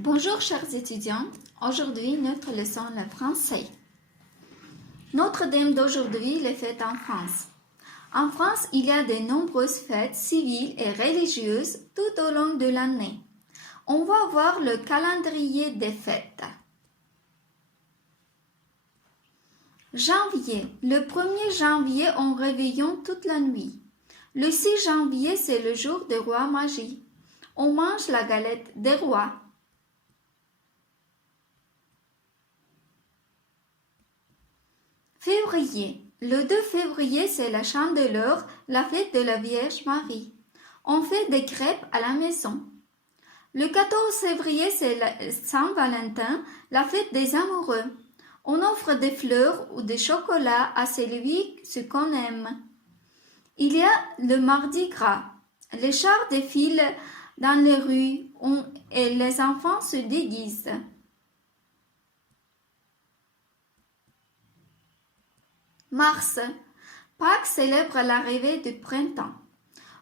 Bonjour chers étudiants, aujourd'hui notre leçon est le français. Notre thème d'aujourd'hui les fêtes en France. En France, il y a de nombreuses fêtes civiles et religieuses tout au long de l'année. On va voir le calendrier des fêtes. Janvier. Le 1er janvier, on réveillon toute la nuit. Le 6 janvier, c'est le jour des rois magie. On mange la galette des rois. Février. Le 2 février, c'est la Chandeleur, la fête de la Vierge Marie. On fait des crêpes à la maison. Le 14 février, c'est la Saint-Valentin, la fête des amoureux. On offre des fleurs ou des chocolats à celui qu'on aime. Il y a le Mardi Gras. Les chars défilent dans les rues et les enfants se déguisent. Mars. Pâques célèbre l'arrivée du printemps.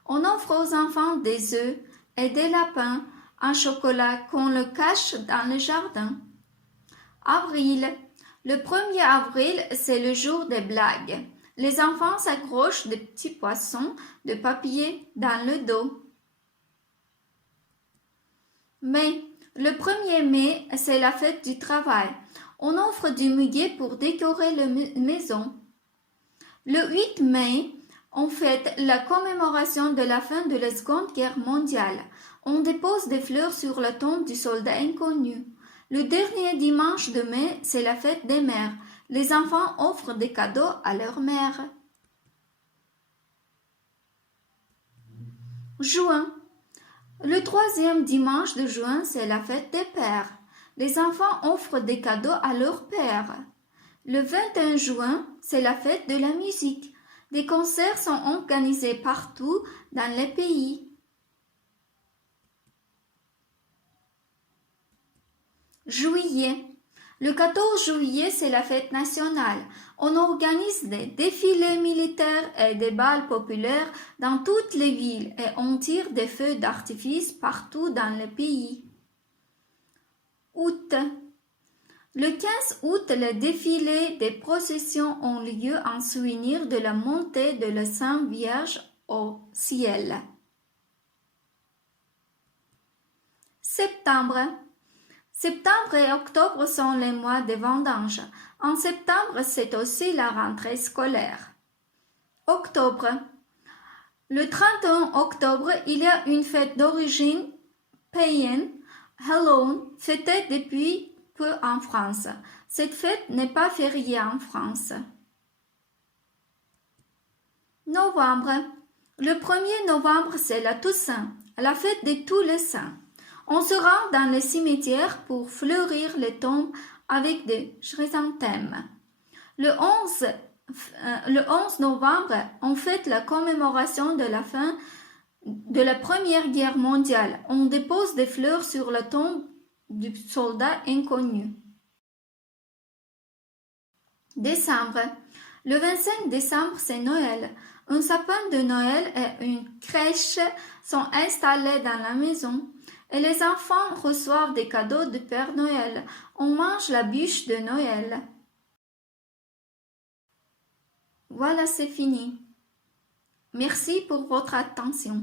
On offre aux enfants des œufs et des lapins, un chocolat qu'on le cache dans le jardin. Avril. Le 1er avril, c'est le jour des blagues. Les enfants s'accrochent des petits poissons de papier dans le dos. Mai. Le 1er mai, c'est la fête du travail. On offre du muguet pour décorer la maison. Le 8 mai, on fête la commémoration de la fin de la Seconde Guerre mondiale. On dépose des fleurs sur la tombe du soldat inconnu. Le dernier dimanche de mai, c'est la fête des mères. Les enfants offrent des cadeaux à leur mère. Juin. Le 3e dimanche de juin, c'est la fête des pères. Les enfants offrent des cadeaux à leur père. Le 21 juin, c'est la fête de la musique. Des concerts sont organisés partout dans les pays. Juillet. Le 14 juillet, c'est la fête nationale. On organise des défilés militaires et des bals populaires dans toutes les villes et on tire des feux d'artifice partout dans le pays. Août. Le 15 août, les défilés des processions ont lieu en souvenir de la montée de la Sainte Vierge au ciel. Septembre. Septembre et octobre sont les mois de vendanges. En septembre, c'est aussi la rentrée scolaire. Octobre. Le 31 octobre, il y a une fête d'origine païenne, Halloween, fêtée depuis peu en France. Cette fête n'est pas fériée en France. Novembre. Le 1er novembre, c'est la Toussaint, la fête de tous les saints. On se rend dans les cimetières pour fleurir les tombes avec des chrysanthèmes. Le 11 novembre, on fête la commémoration de la fin de la Première Guerre mondiale. On dépose des fleurs sur la tombe du soldat inconnu. Décembre. Le 25 décembre, c'est Noël. Un sapin de Noël et une crèche sont installés dans la maison. Et les enfants reçoivent des cadeaux de Père Noël. On mange la bûche de Noël. Voilà, c'est fini. Merci pour votre attention.